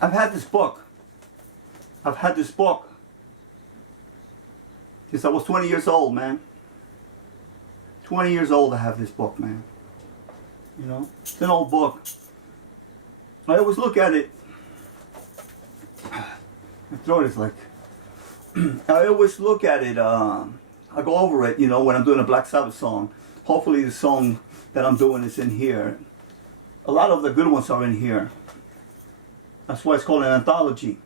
I've had this book. I've had this book since I was 20 years old, man. 20 years old, I have this book, man. You know, it's an old book. I always look at it. My throat is like. I always look at it. I go over it, you know, when I'm doing a Black Sabbath song. Hopefully, the song that I'm doing is in here. A lot of the good ones are in here. That's why it's called an anthology.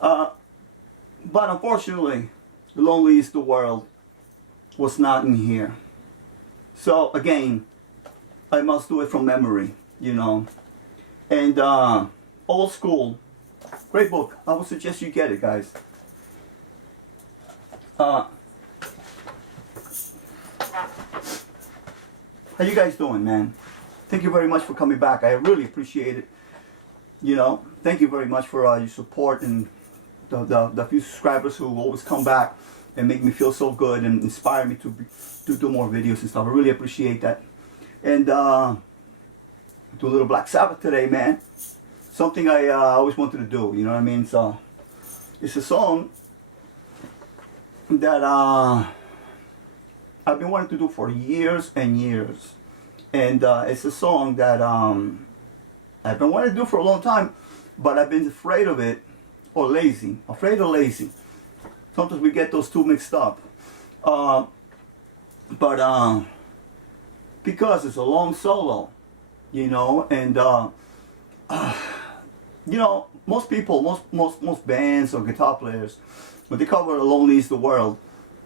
But unfortunately, Lonely is the World was not in here. So again, I must do it from memory, you know. And old school, great book. I would suggest you get it, guys. How you guys doing, man? Thank you very much for coming back. I really appreciate it. You know, thank you very much for your support and the few subscribers who always come back and make me feel so good and inspire me to do more videos and stuff. I really appreciate that. And do a little Black Sabbath today, man. Something I always wanted to do. You know what I mean? So it's a song that I've been wanting to do for years and years. And it's a song that I've been wanting to do for a long time, but I've been afraid of it or lazy. Afraid or lazy. Sometimes we get those two mixed up. But because it's a long solo, you know, and you know, most people, most bands or guitar players, when they cover "Lonely Is the World,"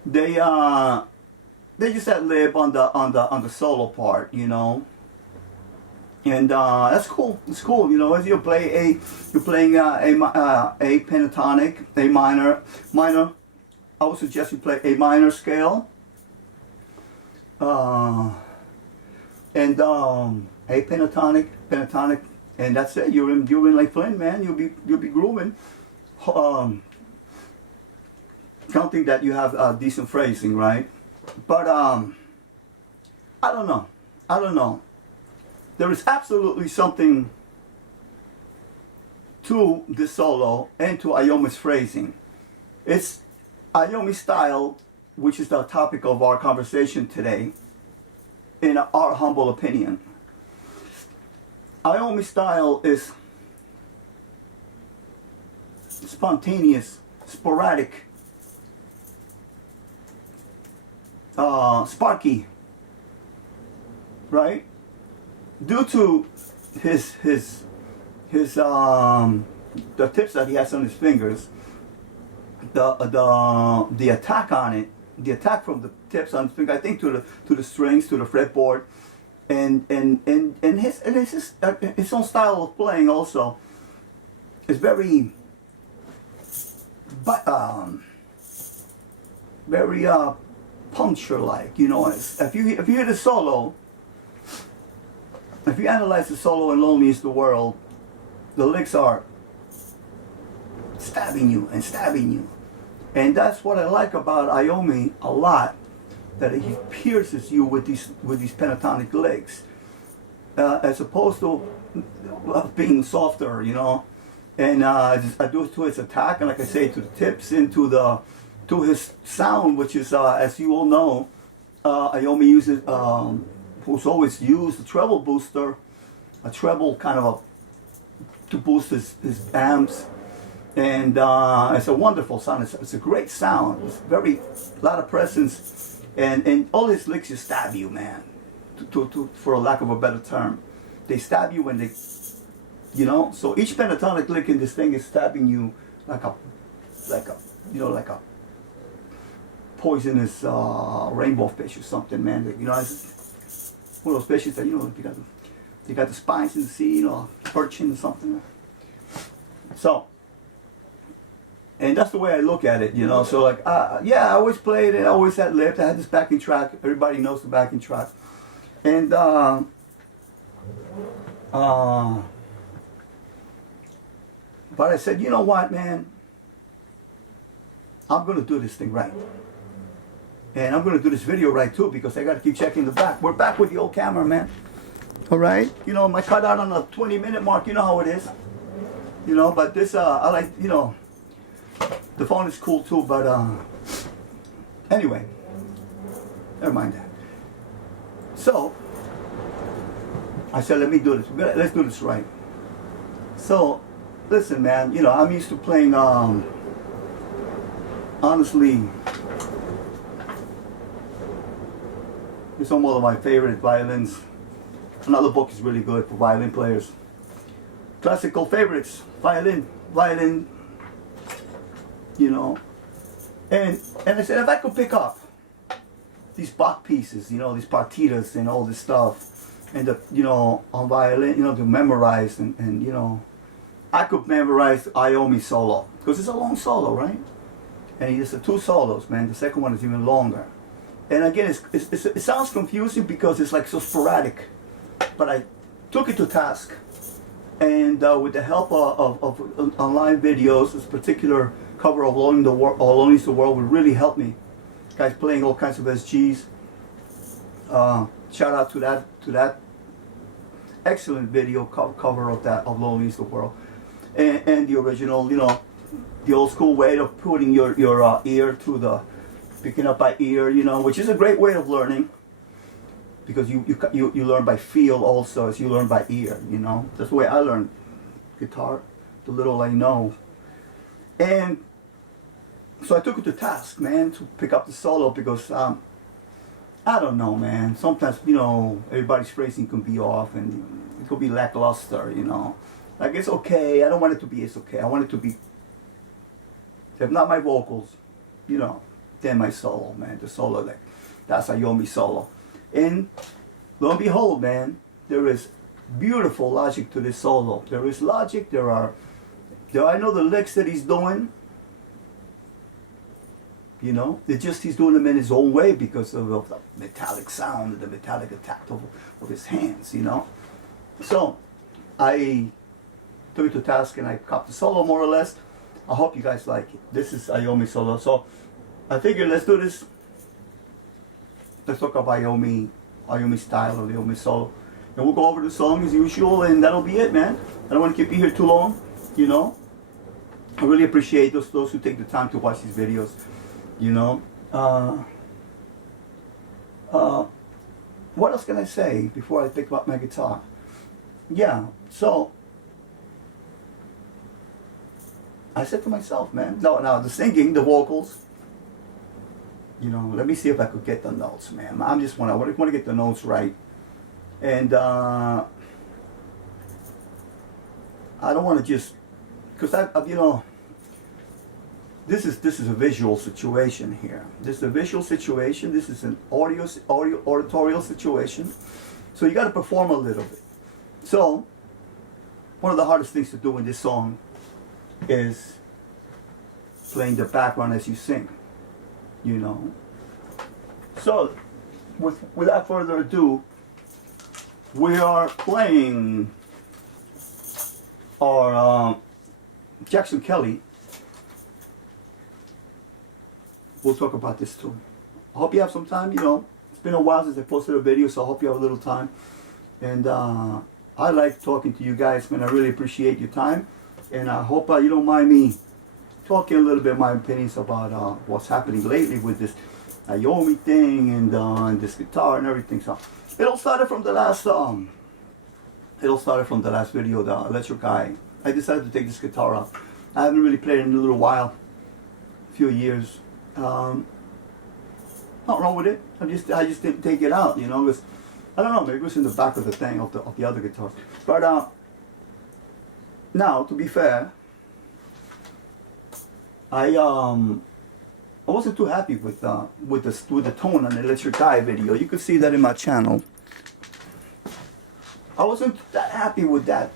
they just ad lib on the solo part, you know, and that's cool. It's cool, you know. As you're playing a pentatonic, A minor. I would suggest you play A minor scale, and A pentatonic, and that's it. You're in like Flynn, man. You'll be grooving. Counting that you have decent phrasing, right? But I don't know. There is absolutely something to this solo and to Iommi's phrasing. It's Iommi style, which is the topic of our conversation today, in our humble opinion. Iommi style is spontaneous, sporadic, sparky, right? Due to his the tips that he has on his fingers, the attack on it, the attack from the tips on his finger, I think to the strings, to the fretboard, and his own style of playing also is very puncture like, you know. If you hear the solo, if you analyze the solo in "Lonely Is the World," the licks are stabbing you, and that's what I like about Iommi a lot. That he pierces you with these pentatonic licks, as opposed to being softer, you know. And I do it to his attack, and like I say, to the tips and to his sound, which is as you all know, Iommi uses. Who's always used a treble booster, a treble kind of to boost his amps, and it's a wonderful sound. It's a great sound. It's a lot of presence, and all his licks just stab you, man. For a lack of a better term, they stab you when they, you know. So each pentatonic lick in this thing is stabbing you like a poisonous rainbow fish or something, man. You know. One of those fishes that, you know, they got the spines in the sea, you know, perching or something. So, and that's the way I look at it, you know. So like, yeah, I always played it. I always had lipped. I had this backing track. Everybody knows the backing track. And but I said, you know what, man? I'm gonna do this thing right. And I'm going to do this video right too, because I got to keep checking the back. We're back with the old camera, man. All right? You know, my cutout on the 20-minute mark, you know how it is. You know, but this, I like, you know, the phone is cool too, but anyway, never mind that. So, I said, let me do this. Let's do this right. So, listen, man, you know, I'm used to playing, honestly, it's one of my favorite violins. Another book is really good for violin players. Classical favorites, violin, you know. And I said, if I could pick up these Bach pieces, you know, these partitas and all this stuff, and the, you know, on violin, you know, to memorize and you know, I could memorize Iommi solo, because it's a long solo, right? And it's 2 solos, man. The second one is even longer. And again, it sounds confusing because it's like so sporadic, but I took it to task. And with the help of online videos, this particular cover of Alone is the World would really help me. Guys playing all kinds of SGs. Shout out to that excellent video cover of Alone is the World, and the original, you know, the old school way of putting your ear to the, picking up by ear, you know, which is a great way of learning. Because you learn by feel also as you learn by ear, you know. That's the way I learned guitar, the little I know. And so I took it to task, man, to pick up the solo because, I don't know, man. Sometimes, you know, everybody's phrasing can be off and it could be lackluster, you know. Like, it's okay. I don't want it to be it's okay. I want it to be, if not my vocals, you know, then my solo, man. The solo, like, that's a Iommi solo. And lo and behold, man, there is beautiful logic to this solo. There is logic. I know the licks that he's doing. You know, he's doing them in his own way because of the metallic sound and the metallic attack of his hands. You know, so I took it to task and I copped the solo more or less. I hope you guys like it. This is Iommi solo. So I figured let's do this. Let's talk about Iommi style or the Iommi solo. And we'll go over the song as usual, and that'll be it, man. I don't want to keep you here too long, you know. I really appreciate those who take the time to watch these videos, you know. What else can I say before I pick up my guitar? Yeah, so I said to myself, man, no, the singing, the vocals, you know, let me see if I could get the notes, man. I want to get the notes right. And I don't want to just, because I you know, this is a visual situation here. This is a visual situation. This is an auditorial situation. So you got to perform a little bit. So one of the hardest things to do in this song is playing the background as you sing. You know. So, without further ado, we are playing our Jackson Kelly. We'll talk about this too. I hope you have some time. You know, it's been a while since I posted a video, so I hope you have a little time. And I like talking to you guys, man. I really appreciate your time, and I hope you don't mind me talking a little bit of my opinions about what's happening lately with this Iommi thing and this guitar and everything. So it all started from the last video, the electric guy. I decided to take this guitar up. I haven't really played it in a little while, a few years. Not wrong with it. I just didn't take it out, you know. Because I don't know, maybe it was in the back of the thing of the other guitars. But now, to be fair, I wasn't too happy with the tone on the electric guy video. You could see that in my channel. I wasn't that happy with that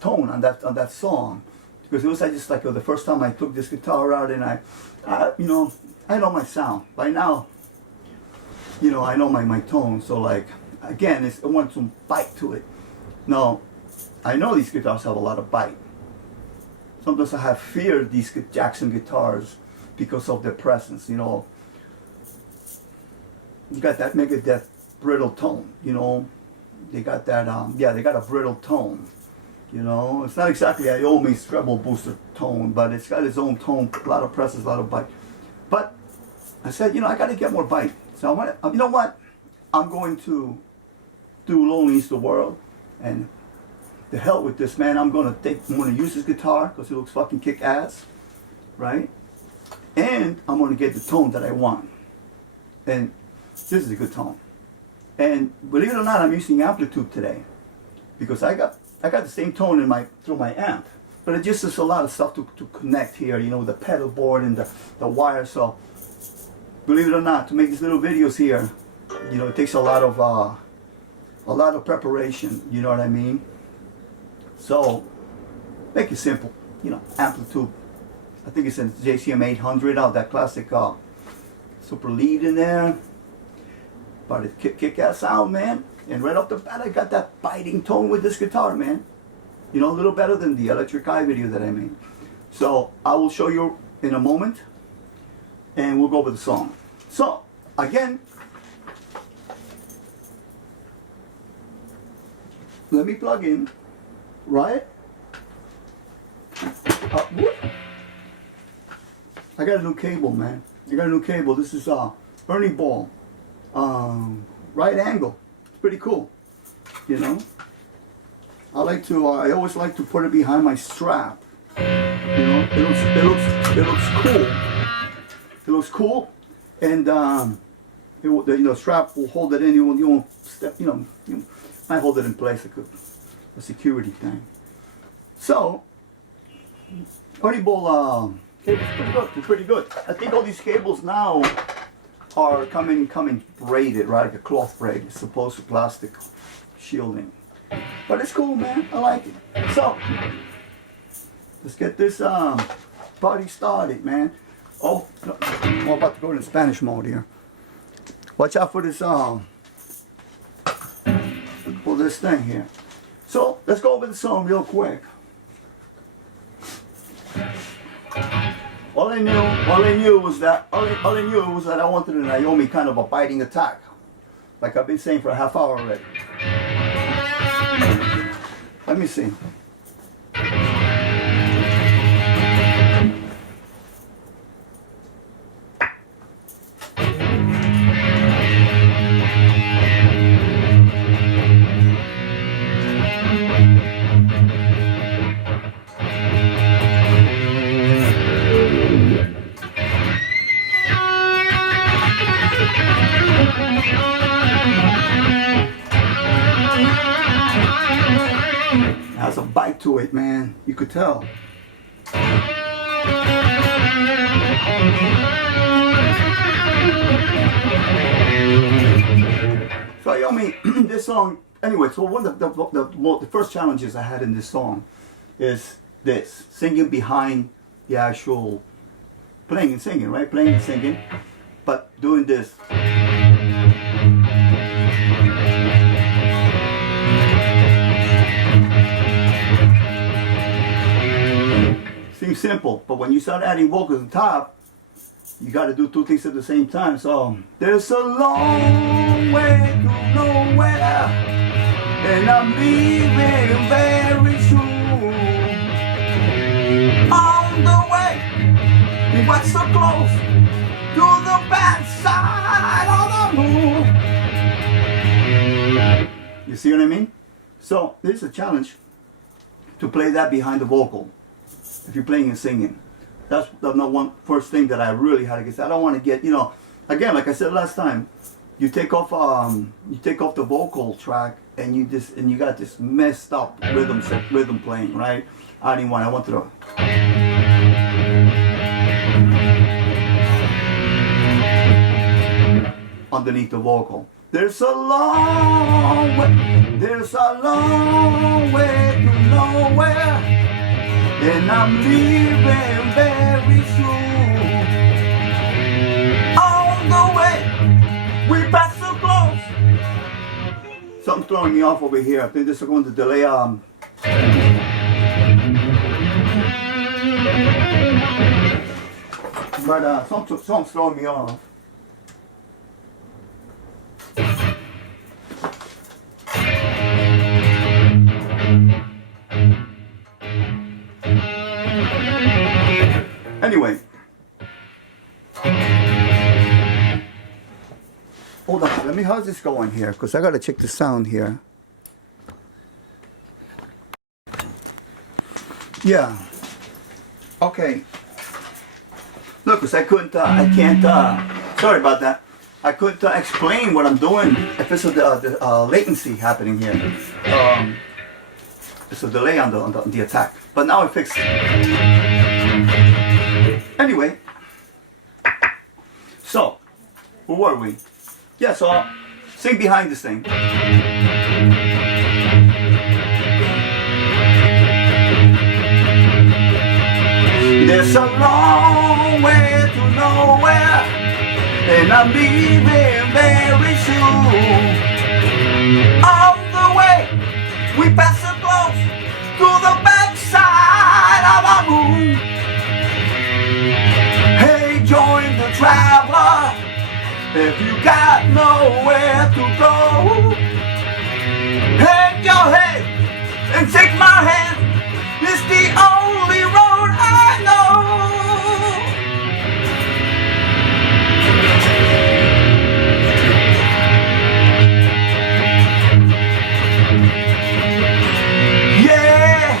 tone on that song, because it was just like the first time I took this guitar out, and I you know, I know my sound by now. You know, I know my tone, so like again, I want some bite to it. Now, I know these guitars have a lot of bite. Sometimes I have feared these Jackson guitars because of their presence, you know. you got that Megadeth brittle tone, you know. They got that, yeah, they got a brittle tone, you know. It's not exactly Iommi's treble booster tone, but it's got its own tone, a lot of presses, a lot of bite. But I said, you know, I got to get more bite. So I went, you know what? I'm going to do Lonely Is the World, and the hell with this, man. I'm going to use this guitar because it looks fucking kick-ass, right? And I'm going to get the tone that I want. And this is a good tone. And believe it or not, I'm using amplitude today because I got the same tone in through my amp, but it just is a lot of stuff to connect here, you know, the pedal board and the wire. So believe it or not, to make these little videos here, you know, it takes a lot of preparation. You know what I mean? So make it simple, you know, amplitude. I think it's a JCM 800 out, that classic super lead in there. But it kick-ass sound, man. And right off the bat, I got that biting tone with this guitar, man. You know, a little better than the Electric Eye video that I made. So I will show you in a moment, and we'll go over the song. So again, let me plug in, right? I got a new cable, man. I got a new cable. This is Ernie Ball. Right angle. It's pretty cool, you know. I always like to put it behind my strap. You know, it looks cool. It looks cool, and the strap will hold it in. You won't step. You might hold it in place like a security thing. So, Ernie Ball cable's pretty good. It's pretty good. I think all these cables now are coming braided, right? Like a cloth braid, as opposed to plastic shielding. But it's cool, man. I like it. So let's get this party started, man. Oh, I'm about to go into Spanish mode here. Watch out for this for this thing here. So let's go over the song real quick. All I knew was that I wanted an Iommi kind of a biting attack, like I've been saying for a half hour already. Let me see. Has a bite to it, man. You could tell. So Iommi, this song. Anyway, so one of the first challenges I had in this song is this: singing behind the actual playing and singing, right? Playing and singing, but doing this. Seems simple, but when you start adding vocals on top, you got to do two things at the same time. So there's a long way to nowhere, and I'm leaving very soon. On the way, we got so close to the bad side of the moon. You see what I mean? So this is a challenge to play that behind the vocal. If you're playing and singing, that's the first thing that I really had to get. I don't want to get, you know, again, like I said last time, you take off the vocal track and you got this messed up rhythm playing, right? I didn't want. I wanted to underneath the vocal. There's a long way to nowhere. And I'm leaving very soon. On the way, we pass so close. Something's throwing me off over here. I think this is going to delay. But something's throwing me off. Anyway, hold on. Let me. How's this going here? Because I gotta check the sound here. Yeah. Okay. Look, because I couldn't. I can't. Sorry about that. I couldn't explain what I'm doing if there's a latency happening here. There's a delay on the attack. But now I fixed it. Anyway, so, where were we? Yeah, so I'll sing behind this thing. There's a long way to nowhere, and I'm leaving very soon. On the way, we pass so close to the backside of our moon. Hey, join the traveler if you got nowhere to go. Hang your head and take my hand. It's the only road I know. Yeah.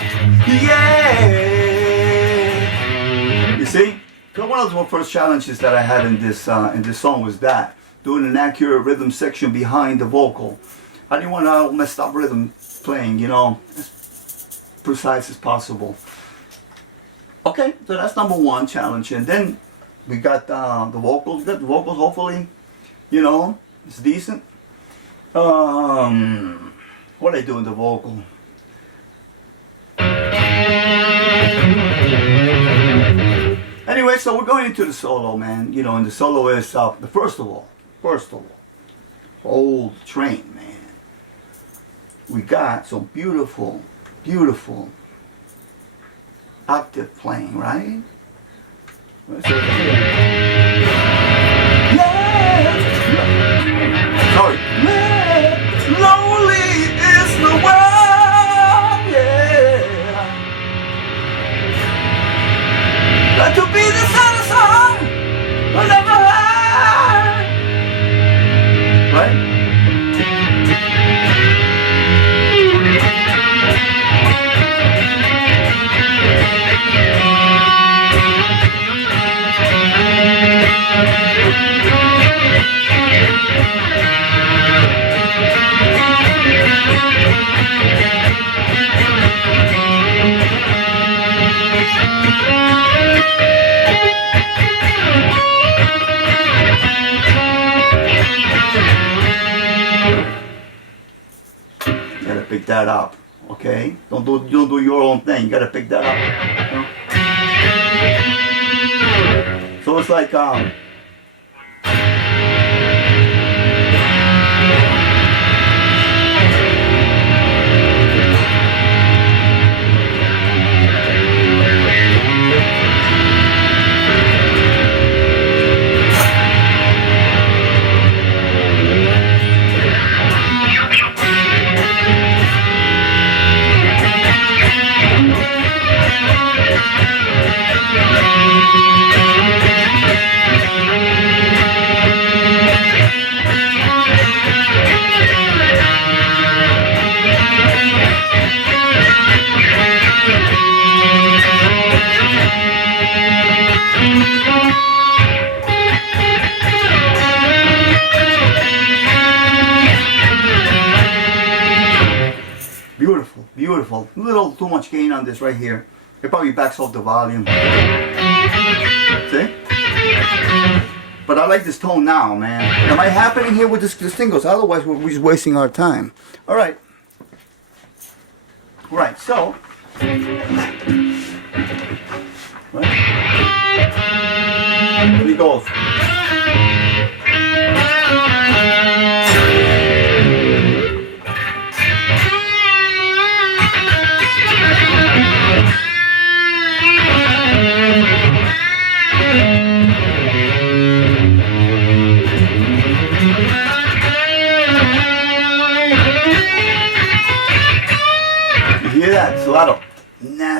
You see? So one of the first challenges that I had in this song was that doing an accurate rhythm section behind the vocal. I didn't want to mess up rhythm playing, you know, as precise as possible. Okay, so that's number one challenge, and then we got the vocals. We got the vocals. Hopefully, you know, it's decent. What I do in the vocal? Anyway, so we're going into the solo, man. You know, and the solo is the first of all, hold the train, man. We got some beautiful octave playing, right? Yeah. Sorry. Yeah. Lonely is the world, yeah. Got to be the saddest song I've ever heard. Right? Pick that up, okay? Don't do your own thing. You gotta pick that up. You know? So it's like beautiful. A little too much gain on this right here. It probably backs off the volume. See? But I like this tone now, man. Am I happening here with this singles? Otherwise, we're just wasting our time. All right. Right. So. Right. Here he goes.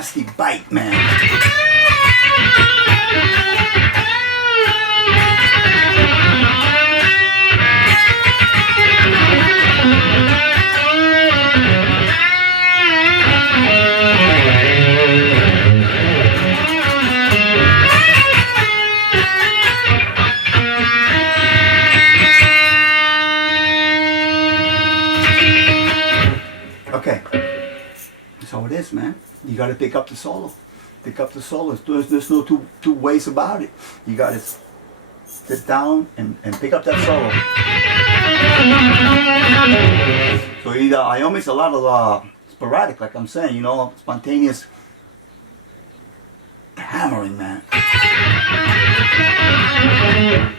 nasty bite, man. Okay, that's how it is, man. You got to pick up the solo. Pick up the solo. There's no two ways about it. You got to sit down and pick up that solo. So either Iommi's a lot of sporadic, like I'm saying, you know, spontaneous hammering, man.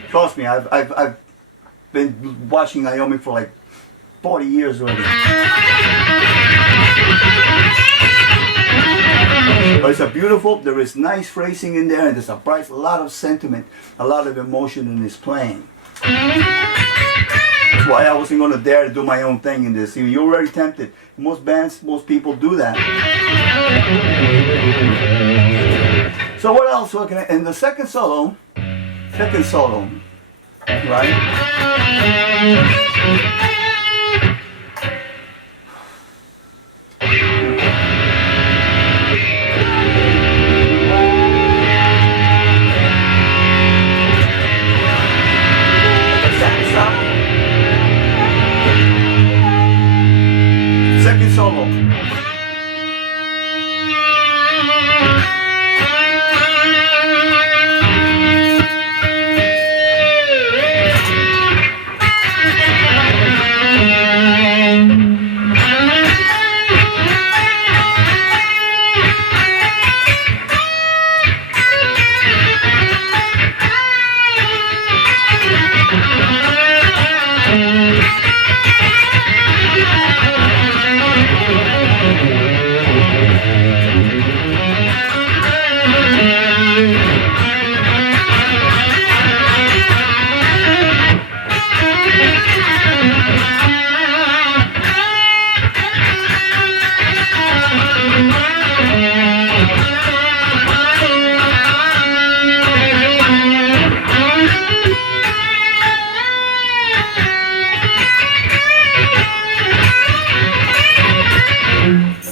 Trust me, I've been watching Iommi for like 40 years already. But it's a beautiful, there is nice phrasing in there, and there's a lot of sentiment, a lot of emotion in his playing. That's why I wasn't going to dare to do my own thing in this. You're already tempted. Most bands, most people do that. So what else? And the second solo, right? Second solo.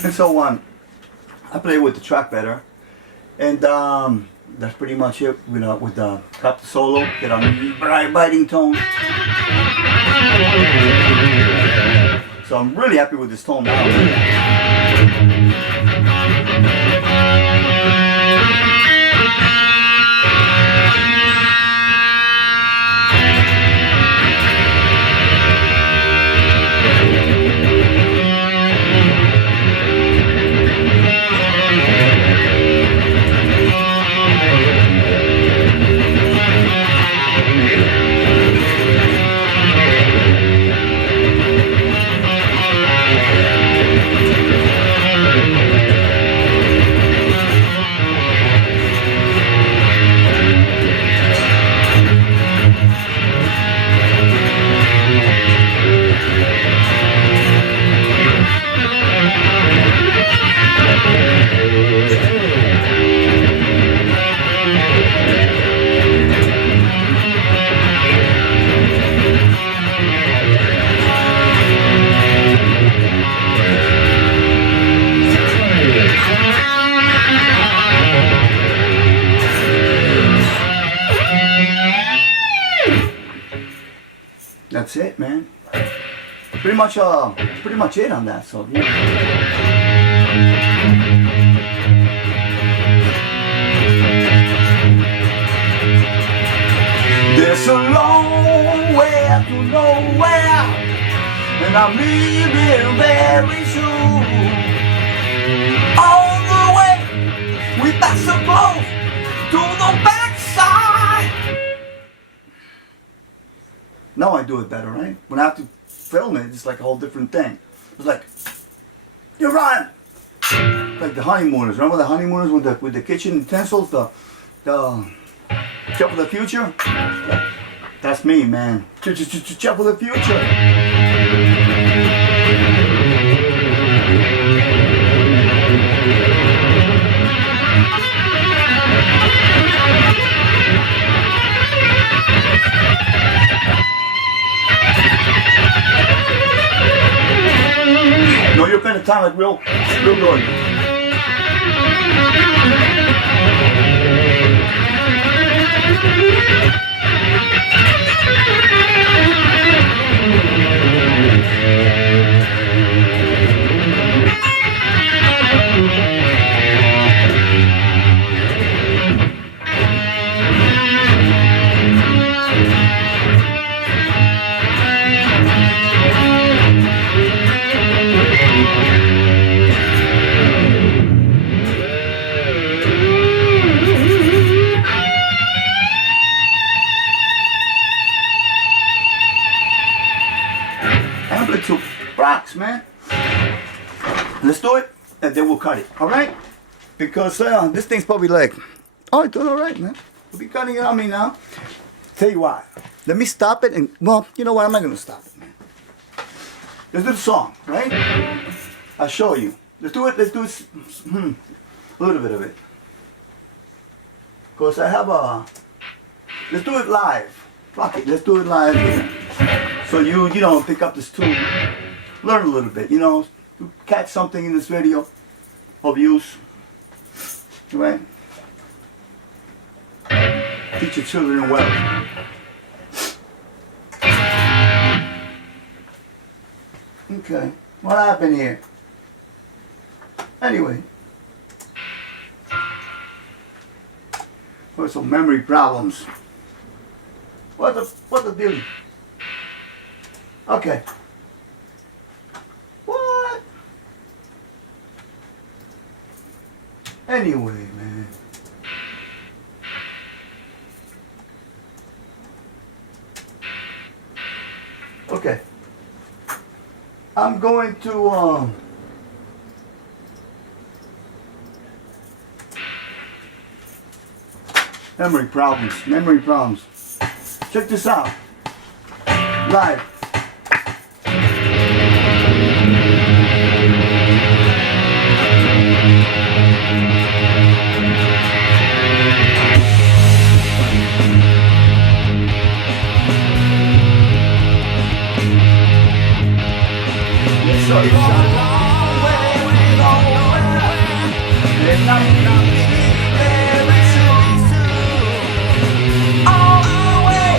And so on. I play with the track better, and that's pretty much it. With the cut the solo, get a biting tone. So I'm really happy with this tone now. That's it, man. Pretty much it on that. So yeah. There's a long way to nowhere, and I'm leaving very soon. On the way, we pass so close to the backside. Now I do it better, right? When I have to film it, it's like a whole different thing. It's like, you're right. Like the honeymooners. Remember the honeymooners with the kitchen utensils, the Chef of the Future? That's me, man. Chef of the Future. pentatonic real good. Amplitude rocks, man. Let's do it, and then we'll cut it, all right? Because this thing's probably like, oh, it's doing all right, man. We'll be cutting it on me now. Tell you what, let me stop it, and, well, you know what, I'm not going to stop it, man. Let's do the song, right? I'll show you. Let's do it, a little bit of it. Because I have let's do it live. Fuck it, let's do it live here. So you know, pick up this tune, learn a little bit, you know, catch something in this video of use, right? Teach your children well. Okay, what happened here? Anyway, there's some memory problems. What the deal? Okay. What? Anyway, man. Okay. I'm going to memory problems. Check this out. Live. So it's a long way to go, and I'm leaving very soon. All the way,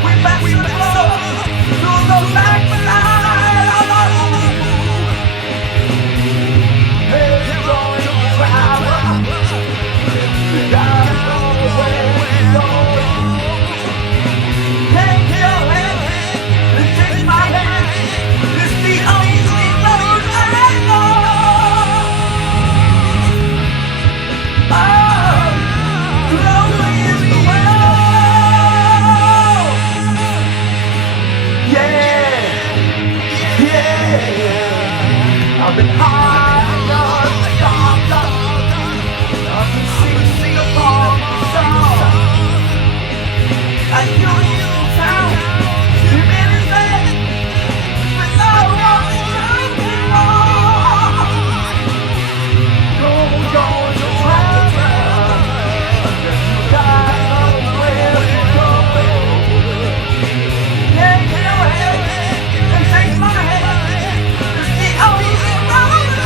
we pass the road to the backside of the moon. They're going to travel, and I know where we're going. Take your hand and take my hand. It's the only road I know. Oh, lonely is the world. Yeah. I've been high on the stars. I've been singing upon the song. I know you found you made it back. Take my hand, it's the only road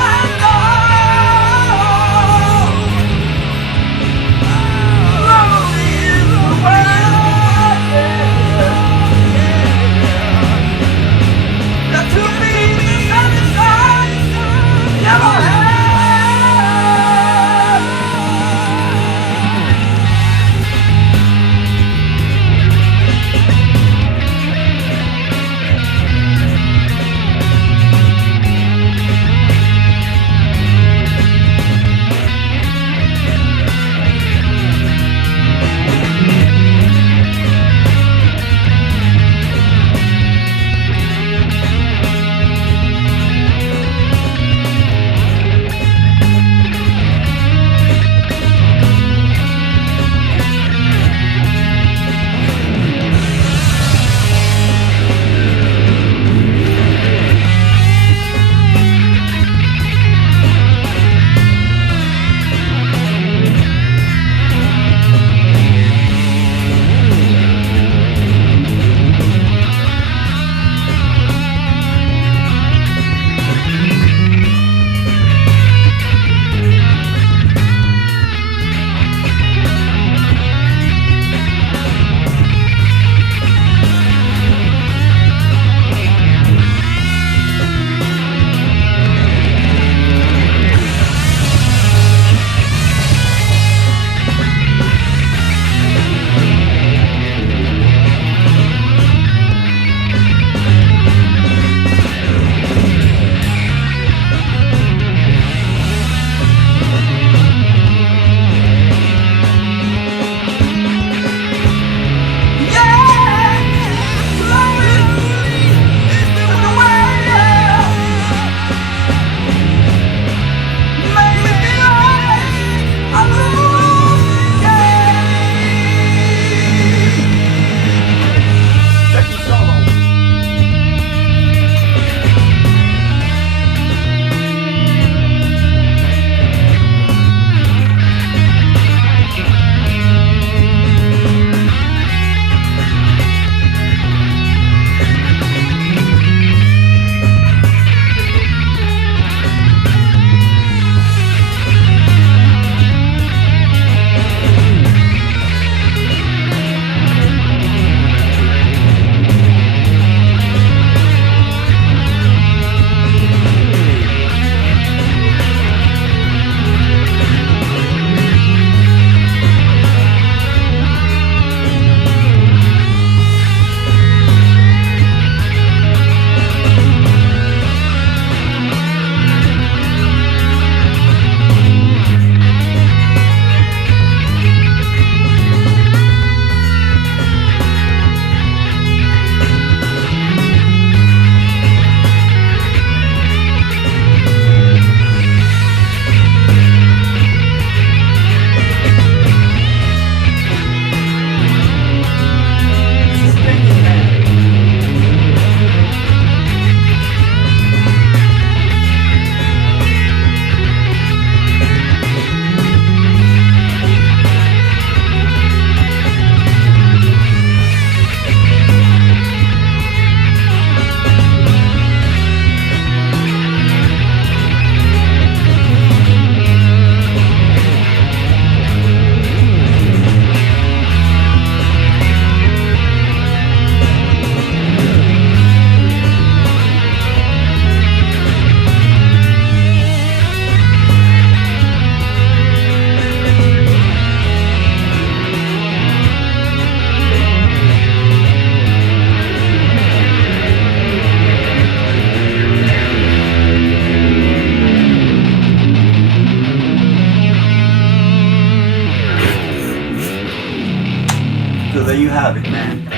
So there you have it, man.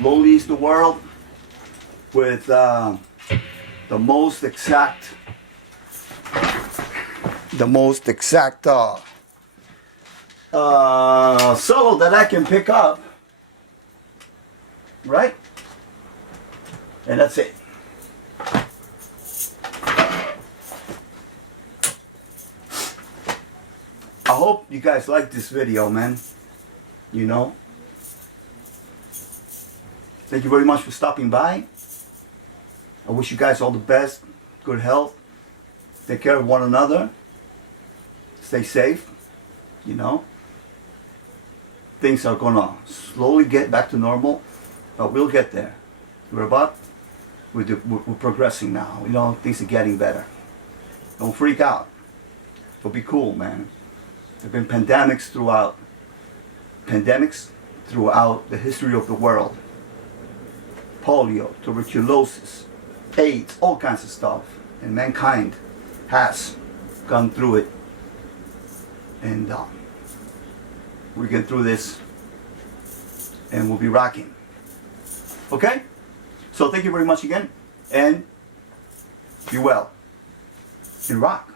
Lonely is the world with the most exact solo that I can pick up, right? And that's it. I hope you guys like this video, man. You know. Thank you very much for stopping by. I wish you guys all the best, good health. Take care of one another. Stay safe. You know. Things are gonna slowly get back to normal, but we'll get there. We're progressing now. You know, things are getting better. Don't freak out. But be cool, man. There have been pandemics throughout the history of the world. Polio, tuberculosis, AIDS, all kinds of stuff. And mankind has gone through it. And we get through this and we'll be rocking. Okay? So thank you very much again, and be well and rock.